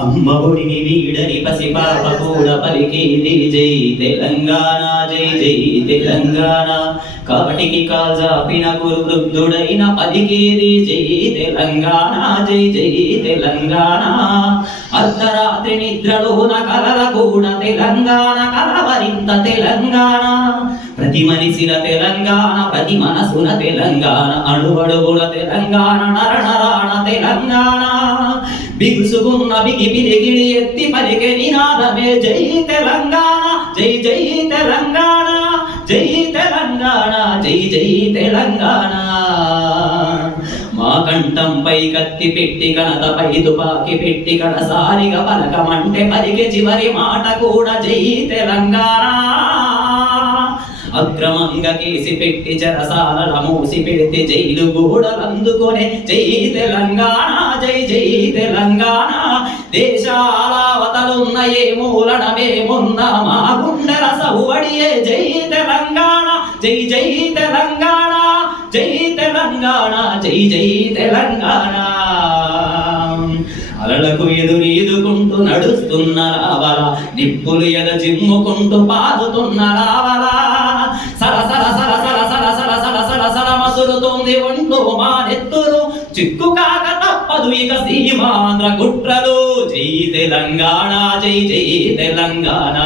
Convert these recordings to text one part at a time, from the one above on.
అమ్మ ఒడిని వీడని పసిపాప కూడా పలికేది జై తెలంగాణ, జై జై తెలంగాణ. కాటికి కాల్జాపిన కురు వృద్ధుడైన పలికేది జై తెలంగాణ, జై జై తెలంగాణ. అర్ధరాత్రి నిద్రలోన కలల కూడా తెలంగాణ, కలవరింత తెలంగాణ. ప్రతి మనిషిల తెలంగాణ, ప్రతి మనసున తెలంగాణ, అడుగడుగుల తెలంగాణ, నరనరాణ తెలంగాణ. బిగుసుకున్న బిగి పిలిగిడి ఎత్తి పలికే నినాదమే జై తెలంగాణ, జై జై తెలంగాణ, జై తెలంగాణ, జై జై తెలంగాణ. మా కంఠంపై కత్తి పెట్టి కనతపై తుపాకి పెట్టి కడసారిగా పలకమంటే పలికే చివరి మాట కూడా జై తెలంగాణ. అక్రమంగా కేసి పెట్టి చెరసాల మూసి పెడితే జైలు గూడలందుకొనే జై తెలంగాణ, జై జై తెలంగాణ. దేశాలవతలున్న ఏ మూలనమేమున్న మా గుండెల సవ్వడియే జై తెలంగాణ, జై జై తెలంగాణ, జై తెలంగాణ, జై జై తెలంగాణ. అలలకు ఎదురీదుకుంటూ నడుస్తున్న రావల, నిప్పులు ఎదజిమ్ముకుంటూ పాదుతున్న రావల. సరసర సరసర సరసర సరసర సర మసులుతోంది ఒంట్లో మా నెత్తురు, చిక్కు కాక తప్పదు ఇక సీమాంధ్ర కుట్రలు. జై తెలంగాణ, జై జై తెలంగాణ,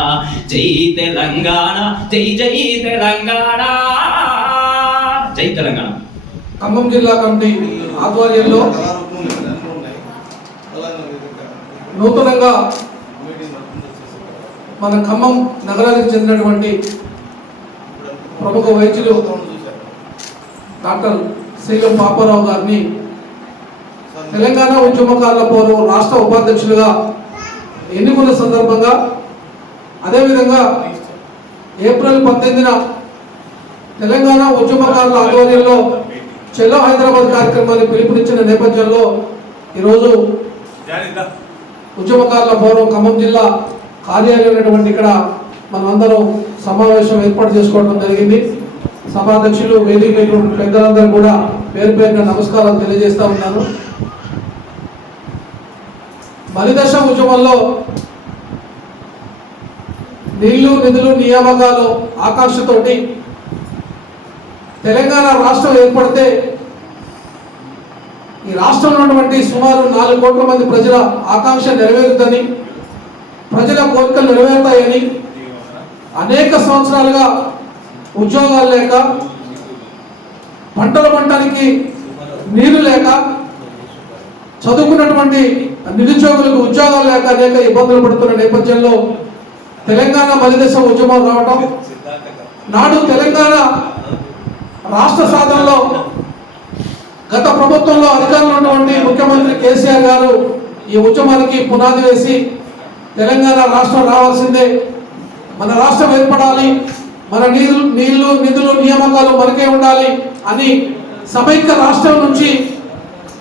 జై తెలంగాణ, జై జై తెలంగాణ, జై తెలంగాణ. ఖమ్మం జిల్లా కమిటీ ఆధ్వర్యంలో నూతనంగా మన ఖమ్మం నగరానికి చెందినటువంటి ప్రముఖ వైద్యులు డాక్టర్ శైలం పాపారావు గారిని తెలంగాణ ఉద్యమకారుల పౌరు రాష్ట్ర ఉపాధ్యక్షులుగా ఎన్నుకున్న సందర్భంగా, అదేవిధంగా ఏప్రిల్ 18న తెలంగాణ ఉద్యమకారుల ఆధ్వర్యంలో చెల్లో హైదరాబాద్ కార్యక్రమాన్ని పిలుపునిచ్చిన నేపథ్యంలో ఈరోజు ఉద్యమకారుల పౌరం ఖమ్మం జిల్లా కార్యాలయం ఇక్కడ మనమందరం సమావేశం ఏర్పాటు చేసుకోవడం జరిగింది. సభాధ్యక్షులు, వేదిక పెద్దలందరూ కూడా పేరు పేరున నమస్కారాలు తెలియజేస్తా ఉన్నాను. మలిదశ ఉద్యమంలో నీళ్లు నిధులు నియామకాలు ఆకాంక్షతోటి తెలంగాణ రాష్ట్రం ఏర్పడితే ఈ రాష్ట్రంలో ఉన్నటువంటి సుమారు 4 కోట్ల మంది ప్రజల ఆకాంక్ష నెరవేరుతుందని, ప్రజల కోరికలు నెరవేరుతాయని, అనేక సంవత్సరాలుగా ఉద్యోగాలు లేక, పంటలు పంటడానికి నీరు లేక, చదువుకున్నటువంటి నిరుద్యోగులకు ఉద్యోగాలు లేక అనేక ఇబ్బందులు పడుతున్న నేపథ్యంలో తెలంగాణ మలిదశ ఉద్యమం రావటం, నాడు తెలంగాణ రాష్ట్ర సాధనలో గత ప్రభుత్వంలో అధికారంలో ఉన్నటువంటి ముఖ్యమంత్రి కేసీఆర్ గారు ఈ ఉద్యమానికి పునాది వేసి తెలంగాణ రాష్ట్రం రావాల్సిందే, మన రాష్ట్రం ఏర్పడాలి, మన నీళ్లు నిధులు నియామకాలు మనకే ఉండాలి అని సమైక్య రాష్ట్రం నుంచి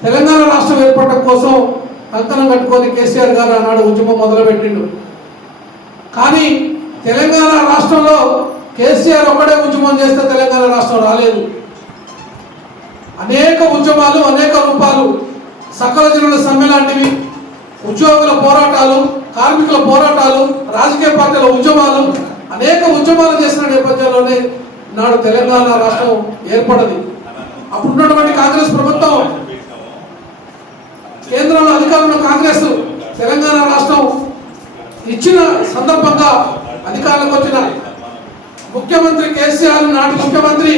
తెలంగాణ రాష్ట్రం ఏర్పడటం కోసం కంకణం కట్టుకొని కేసీఆర్ గారు ఆనాడు ఉద్యమం మొదలుపెట్టిండు. కానీ తెలంగాణ రాష్ట్రంలో కేసీఆర్ ఒక్కడే ఉద్యమం చేస్తే తెలంగాణ రాష్ట్రం రాలేదు. అనేక ఉద్యమాలు, అనేక రూపాలు, సకల జనుల సమ్మె లాంటివి, ఉద్యోగుల పోరాటాలు, కార్మికుల పోరాటాలు, రాజకీయ పార్టీల ఉద్యమాలు, అనేక ఉద్యమాలు చేసిన నేపథ్యంలోనే నాడు తెలంగాణ రాష్ట్రం ఏర్పడది. అప్పుడున్నటువంటి కాంగ్రెస్ ప్రభుత్వం, కేంద్రంలో అధికారంలో కాంగ్రెస్ తెలంగాణ రాష్ట్రం ఇచ్చిన సందర్భంగా అధికారంలోకి వచ్చిన ముఖ్యమంత్రి కేసీఆర్ నాటి ముఖ్యమంత్రి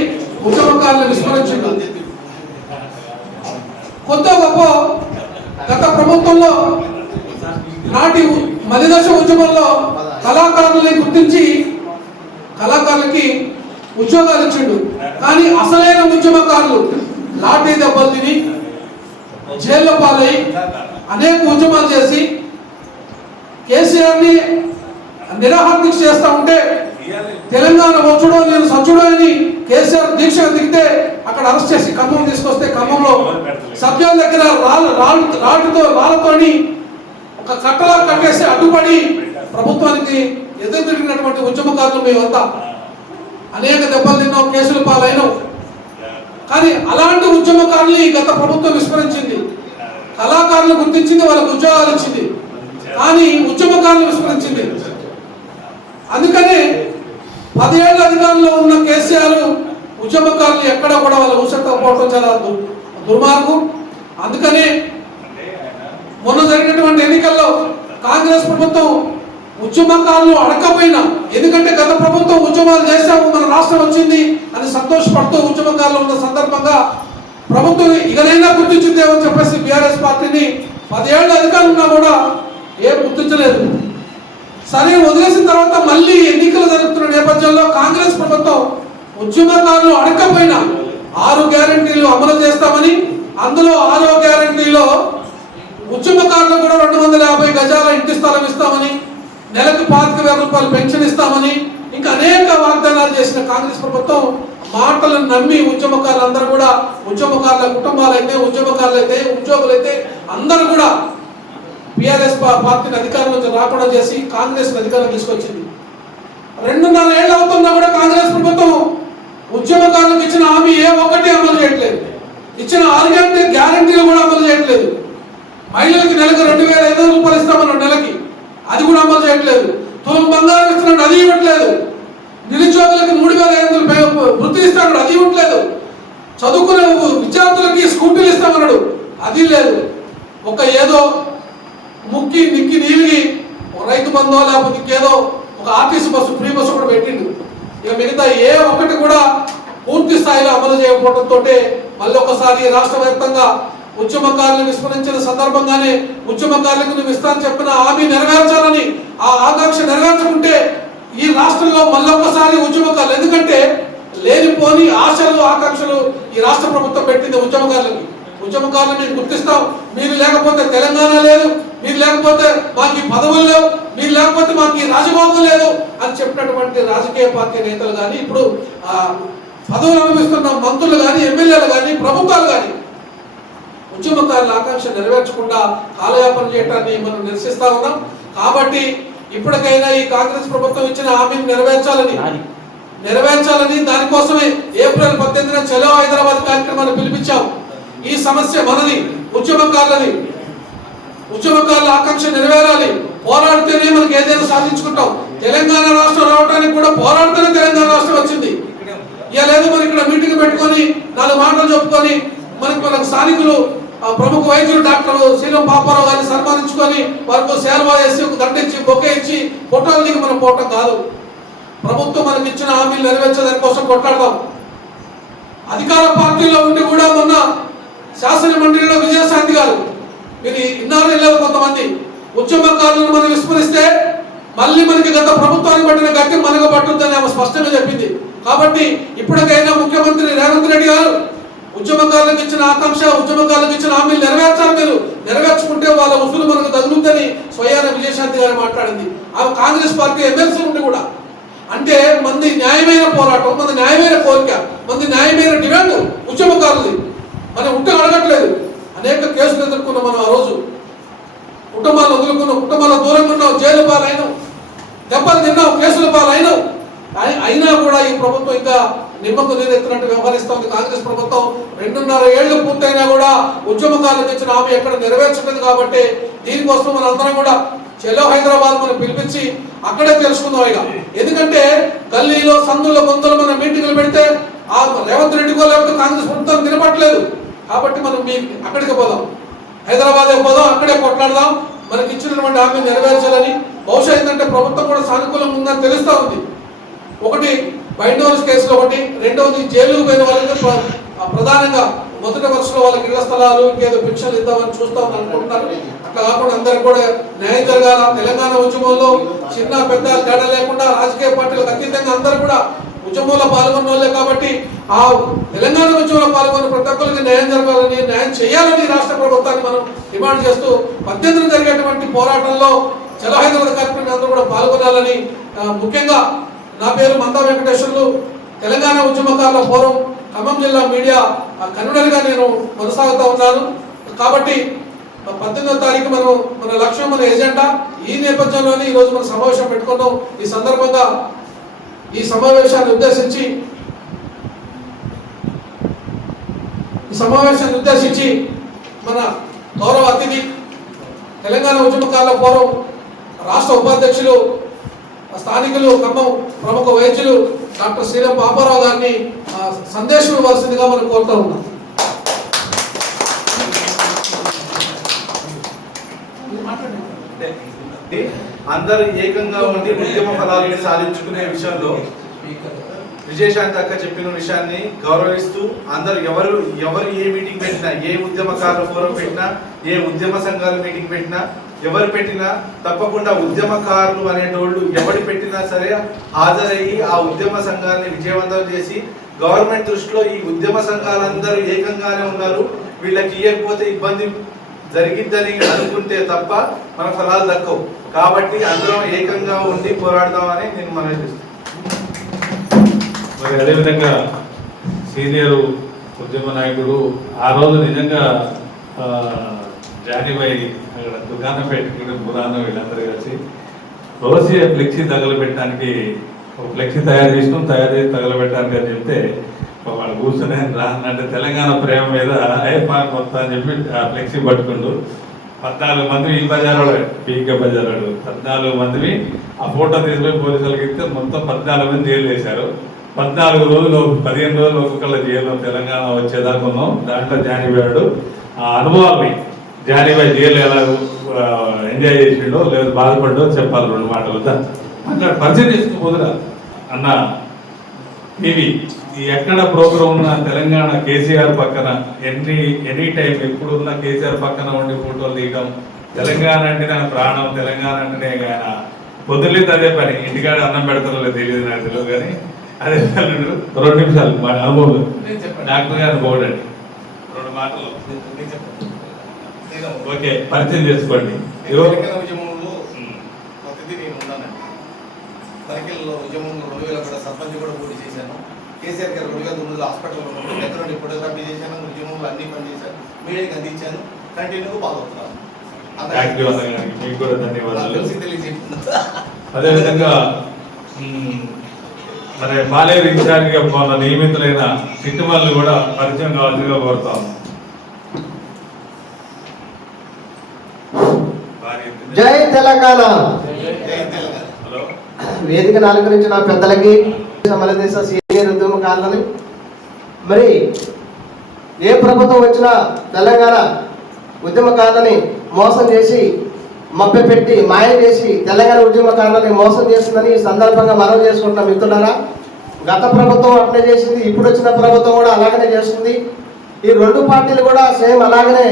ఉద్యమకారులను విస్మరించింది. కొత్త గొప్ప గత ప్రభుత్వంలో నాటి మలిదశ ఉద్యమంలో కళాకారులని గుర్తించి కళాకారులకి ఉద్యోగాలు ఇచ్చిండు. కానీ అసలైన ఉద్యమకారులు లాఠీ దెబ్బలు తిని జైల్లో పాలై అనేక ఉద్యమాలు చేసి కేసీఆర్ని నిరాహార దీక్ష చేస్తూ ఉంటే తెలంగాణ వచ్చుడో నేను సచ్చుడో అని కేసీఆర్ దీక్ష దిగితే అక్కడ అరెస్ట్ చేసి ఖమ్మం తీసుకొస్తే ఖమ్మంలో సభ్యుల దగ్గర రాళ్లతోని ఒక కట్టలా కట్టేసి అడ్డుపడి ప్రభుత్వానికి ఎదురు తిరిగినటువంటి ఉద్యమకారులు మేమంతా అనేక దెబ్బలు తిన్నాం, కేసులు పాలైనాం. కానీ అలాంటి ఉద్యమకారుల్ని గత ప్రభుత్వం విస్మరించింది. కళాకారులు గుర్తించింది, వాళ్ళకు ఉద్యోగాలు ఇచ్చింది. కానీ ఉద్యమకారులు విస్మరించింది. అందుకనే 10 ఏళ్ళ అధికారంలో ఉన్న కేసీఆర్ ఉద్యమకారులు ఎక్కడ కూడా వాళ్ళ ఊసెత్తకపోవడం చాలా దుర్మార్గం. అందుకనే మొన్న జరిగినటువంటి ఎన్నికల్లో కాంగ్రెస్ ప్రభుత్వం ఉద్యమకారులు అడకపోయినా, ఎందుకంటే గత ప్రభుత్వం ఉద్యమాలు చేశాము మన రాష్ట్రం వచ్చింది అని సంతోషపడుతూ ఉద్యమకారులు ఉన్న సందర్భంగా ప్రభుత్వం ఇకనైనా గుర్తించిందేమని చెప్పేసి బీఆర్ఎస్ పార్టీని 10 ఏళ్ళ అధికారులు ఉన్నా కూడా ఏం గుర్తించలేదు. సరే వదిలేసిన తర్వాత మళ్ళీ ఎన్నికలు జరుగుతున్న నేపథ్యంలో కాంగ్రెస్ ప్రభుత్వం ఉద్యమకారులు అడగకపోయినా 6 గ్యారెంటీలు అమలు చేస్తామని, అందులో 6వ గ్యారెంటీలో ఉద్యమకారులకు కూడా 250 గజాల ఇంటి స్థలం ఇస్తామని, నెలకు 25,000 రూపాయలు పెన్షన్ ఇస్తామని, ఇంకా అనేక వాగ్దానాలు చేసిన కాంగ్రెస్ ప్రభుత్వం మాటలను నమ్మి ఉద్యమకారులందరూ కూడా, ఉద్యమకారుల కుటుంబాలైతే, ఉద్యమకారులైతే, ఉద్యోగులైతే అందరూ కూడా బీఆర్ఎస్ పార్టీని అధికారం నుంచి రాకుండా చేసి కాంగ్రెస్ అధికారం తీసుకొచ్చింది. 2.5 ఏళ్ళు అవుతున్నా కూడా కాంగ్రెస్ ప్రభుత్వం ఉద్యమకారులకు ఇచ్చిన హామీ ఏ ఒక్కటి అమలు చేయట్లేదు. ఇచ్చిన 6 గ్యారెంటీలు కూడా అమలు చేయట్లేదు. మహిళలకు నెలకు 2,500 రూపాయలు ఇస్తామన్నాడు నెలకి, అది కూడా అమలు చేయట్లేదు. తులం బంగారం ఇస్తున్నాడు, అది ఇవ్వట్లేదు. నిరుద్యోగులకి 3,500 వృత్తి ఇస్తాడు, అది ఇవ్వట్లేదు. చదువుకునే విద్యార్థులకి స్కూటీలు ఇస్తామన్నాడు, అది లేదు. ఒక ఏదో ముక్కి నిక్కి నీవిగి రైతు బంధో లేకపోతే ఇంకేదో ఒక ఆర్టీసీ బస్సు ఫ్రీ బస్సు కూడా పెట్టిండు. ఇక మిగతా ఏ ఒక్కటి కూడా పూర్తి స్థాయిలో అమలు చేయకపోవడంతో మళ్ళీ ఒకసారి రాష్ట్ర వ్యాప్తంగా ఉద్యమకారులు విస్మరించిన సందర్భంగానే ఉద్యమకారులకు నువ్వు ఇస్తానని చెప్పిన హామీ నెరవేర్చాలని, ఆ ఆకాంక్ష నెరవేర్చుకుంటే ఈ రాష్ట్రంలో మళ్ళొక్కసారి ఉద్యమకారులు, ఎందుకంటే లేనిపోని ఆశలు ఆకాంక్షలు ఈ రాష్ట్ర ప్రభుత్వం పెట్టింది ఉద్యమకారులకి. ఉద్యమకారులు మేము గుర్తిస్తాం, మీరు లేకపోతే తెలంగాణ లేదు, మీరు లేకపోతే మాకు ఈ పదవులు లేవు, మీరు లేకపోతే మాకు ఈ రాజభోగం లేదు అని చెప్పినటువంటి రాజకీయ పార్టీ నేతలు కానీ, ఇప్పుడు పదవులు అనుభవిస్తున్న మంత్రులు కానీ, ఎమ్మెల్యేలు కానీ, ప్రభుత్వాలు కానీ ఉద్యమకారుల ఆకాంక్ష నెరవేర్చకుండా కాలయాపన చేయడాన్ని మనం నిరసిస్తా ఉన్నాం. కాబట్టి ఇప్పటికైనా ఈ కాంగ్రెస్ ప్రభుత్వం ఇచ్చిన హామీని నెరవేర్చాలని దానికోసమే ఏప్రిల్ 18న చలో హైదరాబాద్ కార్యక్రమాన్ని పిలిపించాం. ఈ సమస్య మనది, ఉద్యమకారులది. ఉద్యమకారుల ఆకాంక్ష నెరవేరాలి. పోరాడితేనే మనకి ఏదైనా సాధించుకుంటాం. తెలంగాణ రాష్ట్రం రావడానికి కూడా పోరాడితేనే తెలంగాణ రాష్ట్రం వచ్చింది. ఇక లేదు మనం ఇక్కడ మీటింగ్ పెట్టుకొని 4 మాటలు చెప్పుకొని మనకు స్థానికులు ప్రముఖ వైద్యులు డాక్టర్ శ్రీలం పాపారావు గారిని సన్మానించుకొని వారికి సేల్వా వేసి ఒక దండ ఇచ్చి బొకే ఇచ్చి ఫోటోలు దిగి మనం పోవటం కాదు. ప్రభుత్వం మనకి ఇచ్చిన హామీలు నెరవేర్చేదాని కోసం కొట్లాడదాం. అధికార పార్టీలో ఉండి కూడా మొన్న శాసన మండలిలో విజయశాంతి గారు, మీరు ఇన్నాళ్ళు వెళ్ళారు కొంతమంది, ఉద్యమకారులను మనం విస్మరిస్తే మళ్ళీ మనకి గత ప్రభుత్వానికి పట్టిన గట్టి మనకు పట్టుద్దని ఆమె స్పష్టంగా చెప్పింది. కాబట్టి ఇప్పటికైనా ముఖ్యమంత్రి రేవంత్ రెడ్డి గారు ఉద్యమకారులకు ఇచ్చిన ఆకాంక్ష, ఉద్యమకారులకు ఇచ్చిన హామీలు నెరవేర్చాలి. మీరు నెరవేర్చుకుంటే వాళ్ళ ఉసులు మనకు తగులుతుందని స్వయాన విజయశాంతి గారు మాట్లాడింది. ఆమె కాంగ్రెస్ పార్టీ ఎమ్మెల్సీ ఉండి కూడా, అంటే మంది న్యాయమైన పోరాటం, మంది న్యాయమైన కోరిక, మంది న్యాయమైన డిమాండ్ ఉద్యమకారులది. మనం ఉంటే అడగట్లేదు. అనేక కేసులు ఎదుర్కొన్నాం మనం. ఆ రోజు కుటుంబాలు వదులుకున్నాం, కుటుంబాల దూరంగా ఉన్నాం, జైలు పాలైనాం, దెబ్బలు తిన్నాం, కేసుల పాలైనాం. అయినా కూడా ఈ ప్రభుత్వం ఇంకా నిమ్మకు నీరెత్తినట్టు వ్యవహరిస్తోంది. కాంగ్రెస్ ప్రభుత్వం 2.5 ఏళ్లు పూర్తయినా కూడా ఉద్యమకారులకు ఇచ్చిన హామీ ఎక్కడ నెరవేర్చలేదు. కాబట్టి దీనికోసం మన అందరం కూడా చలో హైదరాబాద్ మనం పిలిపించి అక్కడే తెలుసుకుందాం. ఇక ఎందుకంటే గల్లీలో సందుల్లో గొంతులు మనం మీటింగ్లు పెడితే ఆ రేవంత్ రెడ్డికో లేకపోతే కాంగ్రెస్ ప్రభుత్వం వినపట్లేదు. కాబట్టి మనం అక్కడికి పోదాం, హైదరాబాదే పోదాం, అక్కడే కొట్లాడదాం. మనకి ఇచ్చినటువంటి హామీ నెరవేర్చాలని. బహుశా ఏంటంటే ప్రభుత్వం కూడా సానుకూలంగా ఉందని తెలుస్తూ ఉంది. ఒకటి బైండోర్స్ కేసులో, ఒకటి రెండవది జైలుకు పోయిన వాళ్ళకి ప్రధానంగా మొదటి వరుసలో వాళ్ళకి ఇళ్ల స్థలాలు ఇంకేదో పెన్షన్లు ఇద్దామని చూస్తామని అనుకుంటున్నారు. అట్లా కాకుండా అందరికి కూడా న్యాయం జరగాల. తెలంగాణ ఉద్యమంలో చిన్న పెద్ద తేడా లేకుండా రాజకీయ పార్టీలకు అతీతంగా అందరూ కూడా ఉద్యమంలో పాల్గొన్న వాళ్ళే. కాబట్టి ఆ తెలంగాణ ఉద్యమంలో పాల్గొన్న ప్రతి ఒక్కరికి న్యాయం జరగాలని, న్యాయం చేయాలని రాష్ట్ర ప్రభుత్వాన్ని మనం డిమాండ్ చేస్తూ 18న జరిగేటువంటి పోరాటంలో చలో హైదరాబాద్ కార్యక్రమం అందరూ కూడా పాల్గొనాలని, ముఖ్యంగా నా పేరు మందా వెంకటేశ్వర్లు, తెలంగాణ ఉద్యమకారుల ఫోరం ఖమ్మం జిల్లా మీడియా కన్వీనర్గా నేను కొనసాగుతూ ఉన్నాను. కాబట్టి 18వ తారీఖు మన లక్ష్యం, మన ఎజెండా. ఈ నేపథ్యంలోనే ఈరోజు మనం సమావేశం పెట్టుకున్నాం. ఈ సందర్భంగా ఈ సమావేశాన్ని ఉద్దేశించి మన గౌరవ అతిథి తెలంగాణ ఉద్యమకారుల ఫోరం రాష్ట్ర ఉపాధ్యక్షులు స్థానికులు ఖమ్మం ప్రముఖ వైద్యులు డాక్టర్ శ్రీరాం పాపారావు గారిని సందేశం ఇవ్వాల్సిందిగా మనం కోరుతూ ఉన్నాం. అందరూ ఏకంగా ఉండి ఉద్యమ ఫలాలను సాధించుకునే విషయంలో విజయశాంతి అక్క చెప్పిన విషయాన్ని గౌరవిస్తూ అందరూ ఎవరు ఏ మీటింగ్ పెట్టినా, ఏ ఉద్యమకారుల ఫోరం పెట్టినా, ఏ ఉద్యమ సంఘాల మీటింగ్ పెట్టినా, ఎవరు పెట్టినా తప్పకుండా ఉద్యమకారులు అనేటోళ్ళు ఎవరు పెట్టినా సరే హాజరయ్యి ఆ ఉద్యమ సంఘాన్ని విజయవంతం చేసి, గవర్నమెంట్ దృష్టిలో ఈ ఉద్యమ సంఘాలందరూ ఏకంగానే ఉన్నారు, వీళ్ళకి ఇవ్వకపోతే ఇబ్బంది జరిగిద్దని అనుకుంటే తప్ప మన ఫలాలు దక్కవు. కాబట్టి అందరం ఏకంగా ఉండి పోరాడదామని నేను మనవి చేస్తాను. మరి అదేవిధంగా సీనియర్ ఉద్యమ నాయకుడు ఆ రోజు నిజంగా జానీబాయి అక్కడ దుకాణం పెట్టుకుని పురాణం వీళ్ళందరూ కలిసి రోజు ఫ్లెక్సీ తగలబెట్టడానికి ఒక ఫ్లెక్సీ తయారు చేసి తగలబెట్టడానికి అని చెప్తే వాళ్ళు కూర్చొని అంటే తెలంగాణ ప్రేమ మీద అయిపోయి మొత్తం అని చెప్పి ఆ ఫ్లెక్సీ పట్టుకుంటూ 14 మంది ఈ బజారు పీకే బజారు 14 మందిని ఆ ఫోటో తీసుకుని పోలీసులకు ఇస్తే మొత్తం 14 మంది జైలు వేశారు. 14 రోజులు 15 రోజులు ఒక్కొక్కళ్ళ జైల్లో తెలంగాణ వచ్చేదాకా ఉన్నాం. దాంట్లో జానీబాయి ఆ అనుభవాన్ని జానీబాయి జైలు ఎలా ఎంజాయ్ చేసిండో లేదా బాధపడ్డో చెప్పాలి 2 మాటలు. అక్కడ పరిచయం చేసుకుపోదురా అన్న టీవీ ఈ ఎక్కడ ప్రోగ్రామ్ ఉన్న తెలంగాణ కేసీఆర్ పక్కన ఎనీ టైం ఎప్పుడున్న కేసీఆర్ పక్కన ఉండి ఫోటోలు తీయడం, తెలంగాణ అంటే నా ప్రాణం, తెలంగాణ అంటేనే ఆయన పొద్దులేదు అదే పని. ఇంటికాడ అన్నం పెడతారో తెలియదు నాకు తెలియదు, కానీ అదే 2 నిమిషాలు మా అనుభవం డాక్టర్ గారిని పోవడండి 2 మాటలు ఓకే పరిచయం చేసుకోండి. ఉద్యమంలో 2000 సర్పంచ్ కూడా పోటీ చేశాను. కేసీఆర్ గారు 2009 హాస్పిటల్లో ఉన్నప్పుడు దగ్గర నుండి ఫోటోగ్రఫీ చేశాను. ఉద్యమంలో అన్ని పని చేశాను, మీడియాకి అందించాను. కంటిన్యూగా పాల్గొతున్నాను. అదేవిధంగా మరి పాలేరు ఇన్ఛార్జిగా మొన్న నియమితులైన చిట్టుమల్ని కూడా పరిచయం కావాల్సిందిగా కోరుతాం. జై తెలంగాణ. వేదిక అలంకరించిన పెద్దలకి, మలదేశ సీనియర్ ఉద్యమకారులని, మరి ఏ ప్రభుత్వం వచ్చినా తెలంగాణ ఉద్యమకారులని మోసం చేసి మభ్యపెట్టి మాయ చేసి తెలంగాణ ఉద్యమకారులని మోసం చేస్తుందని ఈ సందర్భంగా మనవి చేసుకుంటున్నాం. మిత్రులారా, గత ప్రభుత్వం అట్లే చేసింది, ఇప్పుడు వచ్చిన ప్రభుత్వం కూడా అలాగనే చేస్తుంది. ఈ 2 పార్టీలు కూడా సేమ్ అలాగనే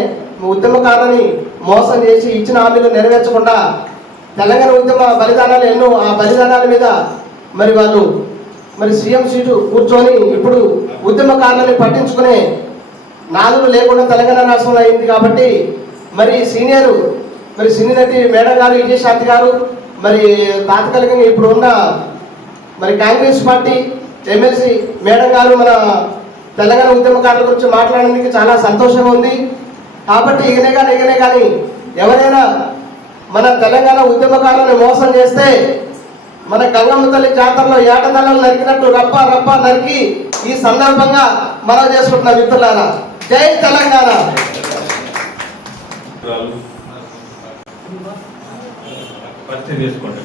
ఉద్యమకారులని మోసం చేసి ఇచ్చిన హామీలు నెరవేర్చకుండా తెలంగాణ ఉద్యమ బలిదానాలు ఎన్నో, ఆ బలిదానాల మీద మరి వాళ్ళు మరి సీఎం సీటు కూర్చొని ఇప్పుడు ఉద్యమకారులని పట్టించుకునే నాదులు లేకుండా తెలంగాణ రాష్ట్రంలో అయింది. కాబట్టి మరి సినీ నటి మేడం గారు, విజయశాంతి గారు, మరి తాత్కాలికంగా ఇప్పుడు ఉన్న మరి కాంగ్రెస్ పార్టీ ఎమ్మెల్సీ మేడం గారు మన తెలంగాణ ఉద్యమకారుల గురించి మాట్లాడడానికి చాలా సంతోషంగా ఉంది. కాబట్టి ఇగనే కానీ ఎవరైనా మన తెలంగాణ ఉద్యమకారులను మోసం చేస్తే మన గంగమ్మ తల్లి జాతరలో ఏటదళాలు నరికినట్టు రప్ప నరికి ఈ సందర్భంగా మనం చేసుకుంటున్న మిత్రులారా, జై తెలంగాణ. పరిచయం చేసుకోండి.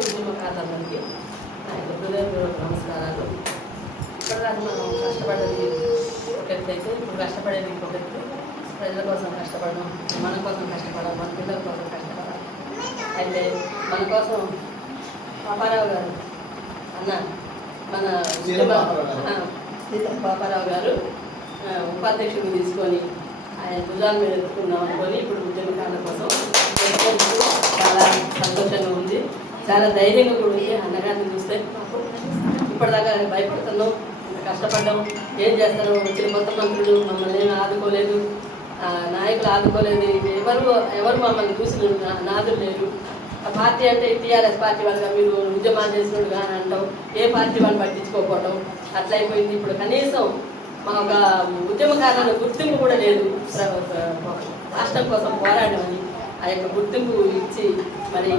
ఉద్యమకారులందరికీ నా యొక్క హృదయపూర్వక నమస్కారాలు. ఇప్పటిదాకా మనం కష్టపడేది ఒకటైతే ఇప్పుడు కష్టపడేది ఇంకొకటి. ప్రజల కోసం కష్టపడడం, మన కోసం కష్టపడాలి, మన పిల్లల కోసం కష్టపడాలి. అయితే మన కోసం పాపారావు గారు అన్న, మన పాపారావు గారు ఉపాధ్యక్షుడు తీసుకొని ఆయన భుజాల మీద ఎత్తుకున్నాం అనుకొని ఇప్పుడు ఉద్యమకారుల కోసం చాలా సంతోషంగా ఉంది, చాలా ధైర్యంగా కూడా ఉంది. అన్నగారిని చూస్తే ఇప్పటిదాకా భయపడుతున్నాం, ఇంత కష్టపడ్డాం, ఏం చేస్తారో, వచ్చిన కొత్త మంత్రులు మమ్మల్ని ఏమి ఆదుకోలేదు, నాయకులు ఆదుకోలేదు, ఎవరు మమ్మల్ని చూసిన నాదులు లేరు. ఆ పార్టీ అంటే టీఆర్ఎస్ పార్టీ వాళ్ళగా మీరు ఉద్యమాలు చేసినట్టు కానీ అంటాం, ఏ పార్టీ వాళ్ళు పట్టించుకోకపోవడం అట్లయిపోయింది. ఇప్పుడు కనీసం మా ఒక ఉద్యమకారుల గుర్తింపు కూడా లేదు. రాష్ట్రం కోసం పోరాడమని ఆ యొక్క గుర్తింపు ఇచ్చి మరి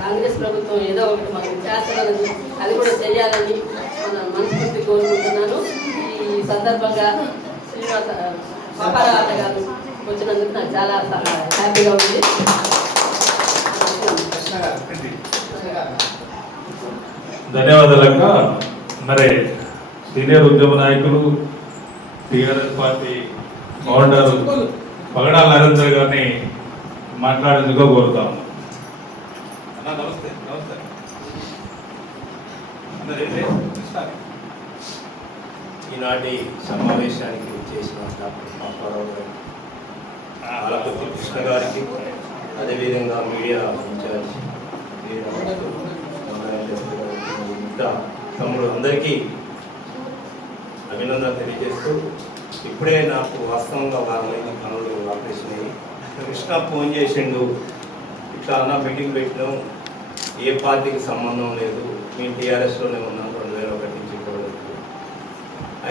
కాంగ్రెస్ ప్రభుత్వం ఏదో ఒకటి మాకు చేస్తారని, అది కూడా చేయాలని మన మనస్ఫూర్తి కోరుకుంటున్నాను. సందర్భంగా శ్రీనివాస పాపారావు గారు వచ్చినందుకు నాకు చాలా హ్యాపీగా ఉంది. ధన్యవాదాలక్క. మరి సీనియర్ ఉద్యమ నాయకులు టీఆర్ఎస్ పార్టీ ఫౌండర్ పగడాల నరేందర్ గారిని మాట్లాడేందుకు కోరుతాము. నమస్తే. నమస్తే. ఈనాటి సమావేశానికి చేసిన డాక్టర్ పాపారావు గారికి, ఆలపతి కృష్ణ గారికి, అదేవిధంగా మీడియా ఇన్ఛార్జ్ తమ్ముడు అందరికీ అభినందన తెలియజేస్తూ, ఇప్పుడే నాకు వాస్తవంగా 6 మంది పనులు ఆపరేషన్ అయ్యి కృష్ణ ఫోన్ చేసిండు, ఇట్లా అన్న మీటింగ్ పెట్టినాం, ఏ పార్టీకి సంబంధం లేదు, మేము టీఆర్ఎస్లోనే ఉన్నాం 2001 నుంచి ఇప్పటివరకు,